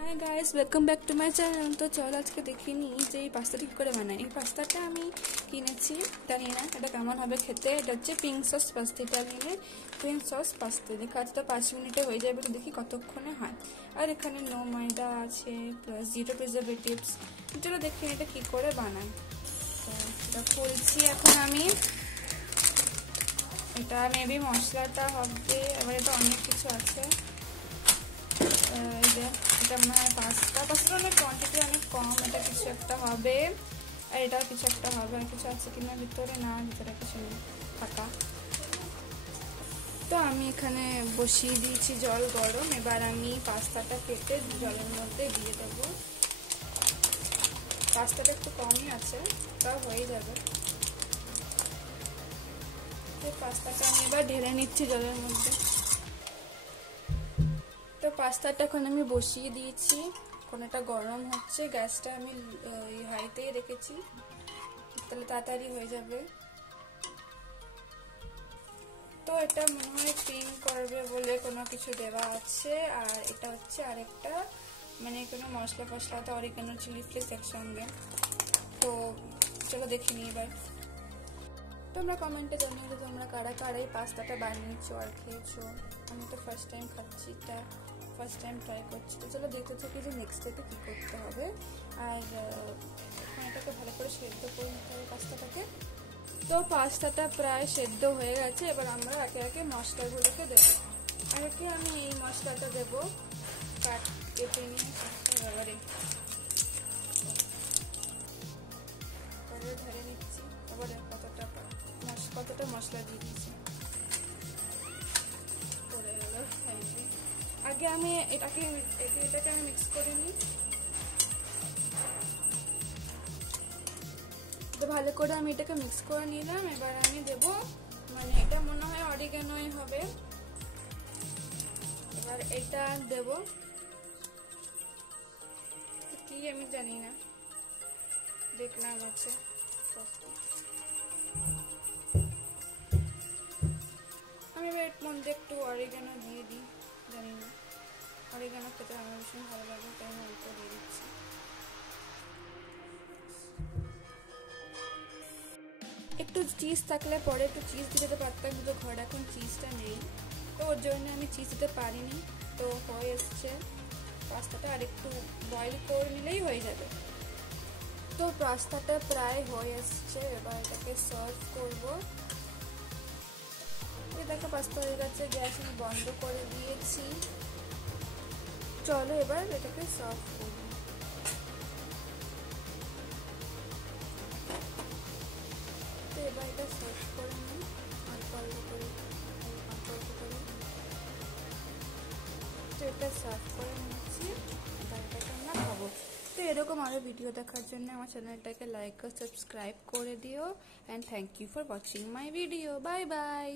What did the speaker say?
Hi guys, welcome back to my channel. তো চল আজকে দেখিয়ে নিই যে এই পাস্তাটা কী করে বানাই। এই পাস্তাটা আমি কিনেছি, জানি না এটা কেমন হবে খেতে। এটা হচ্ছে পিঙ্ক সস পাস্তা। এটা নিলে পিঙ্ক সস পাস্তা লেখা আছে, তো 5 মিনিটে হয়ে যাবে। তো দেখি কতক্ষণে হয়। আর এখানে নো ময়দা আছে, প্লাস 0 প্রিজারভেটিভস। চলো দেখি এটা কী করে বানাই। তো এটা করছি এখন আমি। এটা মেবি মশলাটা হবে, এবার এটা অনেক কিছু আছে। এই যে এটা মানে পাস্তাটা অনেক কোয়ান্টিটি অনেক কম, এটা কিছু একটা হবে। আর এটাও কিছু একটা হবে। আর কিছু আছে কিনা ভিতরে? না, ভিতরে কিছু নেই, ফাঁকা। তো আমি এখানে বসিয়ে দিয়েছি জল গরম। এবার আমি পাস্তাটা কেটে জলের মধ্যে দিয়ে দেবো। পাস্তাটা একটু কমই আছে, তাও হয়ে যাবে। তো পাস্তাটা আমি এবার ঢেলে নিচ্ছি জলের মধ্যে। তো পাস্তাটা এখন আমি বসিয়ে দিয়েছি, এখন এটা গরম হচ্ছে। গ্যাসটা আমি হাইতেই রেখেছি, তাহলে তাড়াতাড়ি হয়ে যাবে। তো এটা মনে হয় পিঙ্ক করবে বলে কোনো কিছু দেওয়া আছে। আর এটা হচ্ছে আরেকটা, মানে কোনো মশলা ফসলা, তো অরিগানো চিলি ফ্লেক্স একসঙ্গে। তো চলো দেখে নিই এবার। তোমরা কমেন্টে জানিয়ে যে তোমরা কারা কারা এই পাস্তাটা বানিয়েছো আর খেয়েছো। আমি তো ফার্স্ট টাইম খাচ্ছি, এটা ফার্স্ট টাইম ট্রাই করছি। তো চলো দেখতে থাকি যে নেক্সট স্টেপে কী করতে হবে। আর এখন এটাকে ভালো করে সেদ্ধ করে নিতে হবে পাস্তাটাকে। তো পাস্তাটা প্রায় সেদ্ধ হয়ে গেছে। এবার আমরা একে একে মশলাগুলোকে দেবো। আগে আমি এই মশলাটা দেবো, কেটে নিয়ে এবারে ধরে নিচ্ছি। এবারে কতটা মশলা দিয়ে দিচ্ছি, পড়ে গেল। আগে আমি এটাকে আমি মিক্স করে নিই। তো ভালো করে আমি এটাকে মিক্স করে নিলাম। এবার আমি দেব, মানে এটা মনে হয় অরিগানোই হবে। এবার এটা দেব কি আমি জানি না, দেখলাম আছে। আমি এবার এর মধ্যে একটু অরিগানো দিয়ে দিই, জানি না, অরিগানো খেতে আমার ভীষণ ভালো লাগে, তাই আমি অল্প দিয়ে দিচ্ছি। একটু চিজ থাকলে পরে একটু চিজ দিতে পারতাম, কিন্তু ঘরে এখন চিজটা নেই, তো ওর জন্য আমি চিজ দিতে পারিনি। তো হয়ে এসছে পাস্তাটা, আর একটু বয়েল করে নিলেই হয়ে যাবে। তো পাস্তাটা প্রায় হয়ে এসছে। এবার এটাকে সার্ভ করবো। দেখো পাস্তা হয়ে গেছে, গ্যাস আমি বন্ধ করে দিয়েছি। চলো এবার এটাকে সার্ভ করবো। তো এবার এটা সার্ভ করে নিই অল্প অল্প করে। তো এটা সার্ভ করে নিচ্ছি, এবার এটাকে আমরা খাবো। তো এরকম আরও ভিডিও দেখার জন্য আমার চ্যানেলটাকে লাইক ও সাবস্ক্রাইব করে দিও। And thank you for watching my video. Bye by.